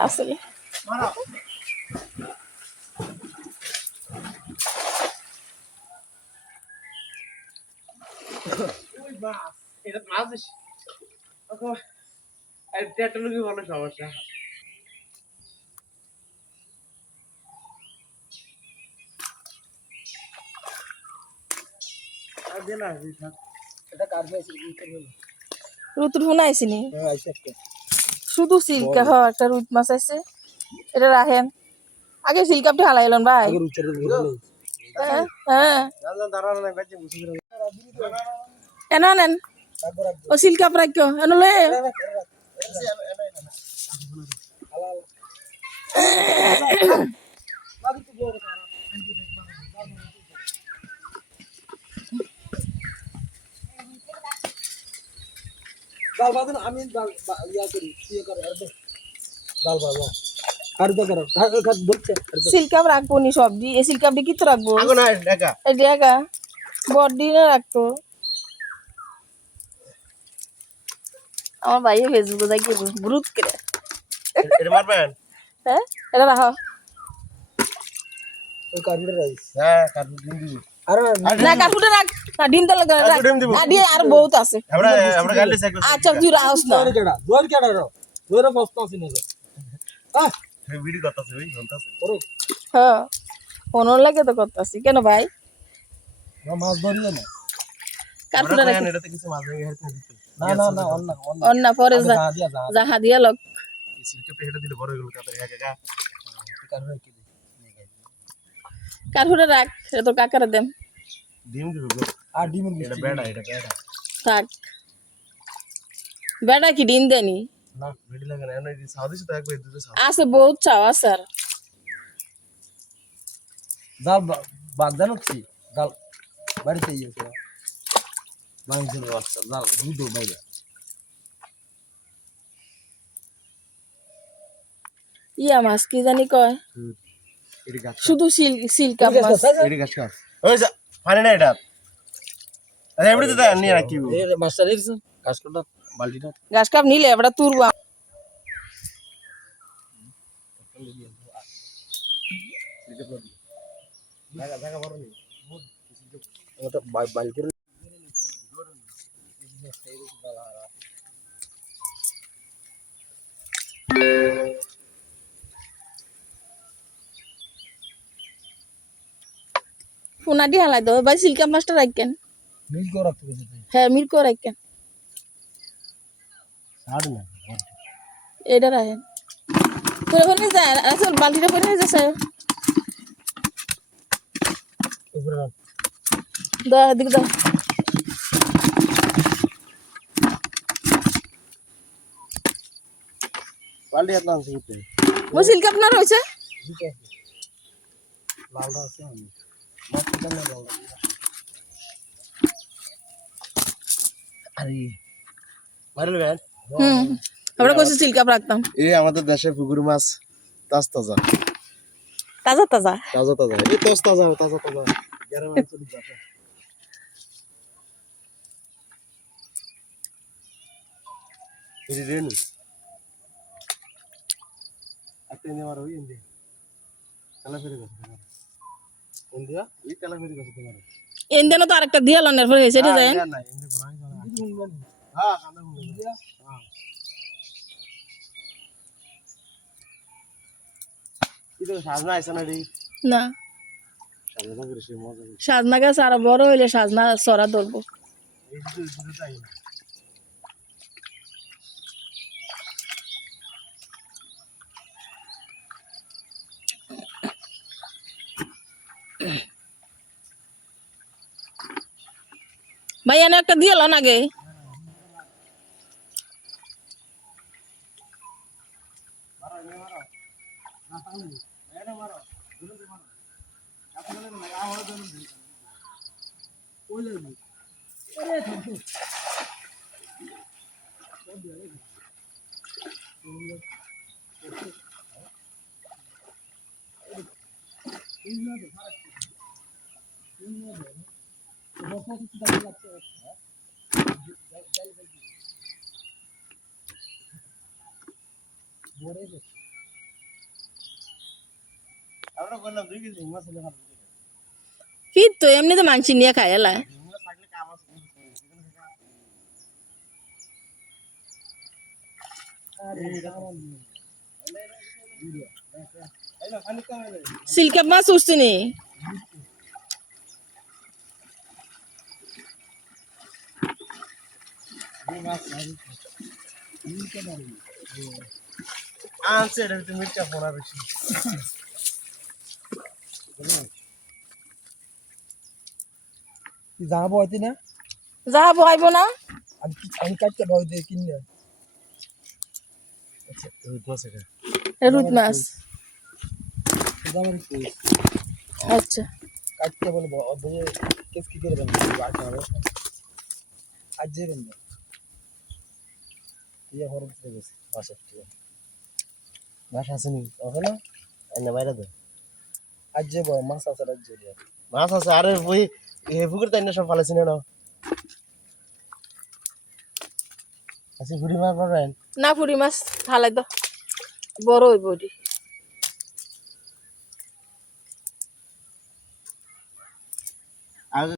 আসলে এটা মাছ আর টেটলুকি বলে সমস্যা আর দেনা এটা কার আছে রুতুর ফোন আইসিনি আইছে একটা শুধু সিল্কা হ একটা রুট মাছ আছে এটা রাখেন আগে সিলকাপটা হালাই এলেন ভাই আগে রুচের ঘুরলে হ্যাঁ হ্যাঁ জানলা দাঁড়ানো না বাজে বুঝি এনা নেন ও সিলকাপ রাখো এনলে ডাল বাদন আমি ডাল ইয়া করি ইয়া করে ডাল বাবা আর তো করো কাট বলছে সিলকাপ রাখবো নি সবজি এই সিলকাপটি কি তো রাখবো আগো না ঢাকা এই জায়গা বডি না রাখতো আমার ভাই ফেসবুকে যাই কি গ্রুপ করে এটা মারবেন হ্যাঁ এটা রাখো ওই কার্ডের রাইস হ্যাঁ কার্ড দিন দিব আরে না কাটুটা রাখ না ডিম তো লাগা রাখ না দিয়ে আর বহুত আছে আমরা গালি সাইকেল আচ্ছা তুই রাখস না জোর কেডা রো জোরে বস্তা আছে না আহ ভিডিও করতেছে ওই বলতাছে ওরে হ্যাঁ ফোন লাগে তো করতেছি কেন ভাই মাছ ধরিয়ে না কাটুটা রাখ এটাতে কিছু মাছ ভেঙে হেরতে দিতে না না না অন্য পরে যাহা দিয়া লক সিলকে পেড়ে দিলে বড় হইল কাতে একা কারণে কি কাটুটা রাখ এটা তো কাকারে দেন ডিম দিব আর ডিম এটা বেড়া থাক বেটা কি ডিম দেনি না ভিডি লাগে না এনে সাউদি তো একবার দিতে সাউদি আছে বহুত চাও আছে জাল বাদ জানোছি জাল বাড়িতে ইয়ে করে মাংসের রাস্তা জাল দুধ বাইরে ইয়া মাছ কি জানি কয় এডি গাছ শুধু সিলকাপ মাছ এডি গাছ ওই যা পানি না এটা আরে এমনি তো নিয়ে রাখি এ মাস্টার এর গাছ কোটা বালতিটা গাছ কাপ নিলে এবারে তুরবা জায়গা জায়গা বড় নেই ওটা বালতি ফোনা দিয়ে হালাই দাও ভাই সিলকাপ মাছটা রাখেন মিল করে রাখতে গেছে হ্যাঁ মিরকো রাখেন ছাড় না এটা রাখেন তোরা ফোনে যায় আসল বালতিটা ফোনে যাচ্ছে উপরে রাখ দাও দিক দাও বালতি এত আছে কি ও সিলকাপ না রয়েছে লালটা আছে আমি মাছটা না লাল আরে মারলে ভাই আমরা কইছি সিলকাপ রাখতাম এই আমাদের দেশের পুকুর মাছ তাজা তাজা তাজা তাজা এই তাজা গ্রামে চলে যাবে এই রেনু আপনি আমার ওই ইন্দি কালা ফেরে গেছে ইন্দিয়া এই কালা ফেরে গেছে তোমার এন্দেন তো আরেকটা দিয়া লনের পরে হইছে এটা যায় না ইন্দি গোনাই গোনা হ্যাঁ কালা ইন্দিয়া হ্যাঁ এটা সাজনা আইছে না রে না সাজনা করে সে মজা সাজনা গাছ আর বড় হইলে সাজনা সরা ধরবো এই দুটো চাই না ভাই এনে একটা দিয়ে লন আগে আমরা বললাম 2 কেজি মাছ হলে ভালো। কি তো এমনি তো মাংস নিয়ে খায় এলা আমরা থাকলে কাম আছে। সিলকাপ মাছ উঠছে নি আনছে এটা একটু মির্চা পোড়া বেশি। তুই যাবো হইতি না? যা বহাইব না আমি কাটতে ভয় দিয়ে কিনে। আচ্ছা রুই মাছ এটা। রুই মাছ দামের কি? আচ্ছা কাটতে বলে অধে কেস কি করে বানাবো? আচ্ছা হবে। আজ যে বানাবো। ইয়া হরম থেকে গেছে। বাসা থেকে। বাসা আছে নি? ওখানে? এনে বাইরে দে। আজ যে মাছ আছে আজ যে। মাছ আছে আরে ওই পুকুর তাই না সব ফালাইছি না। আচ্ছা ঘুরি মাছ পাবেন? না পুরি মাছ হালাই দাও বড় হইব ওটি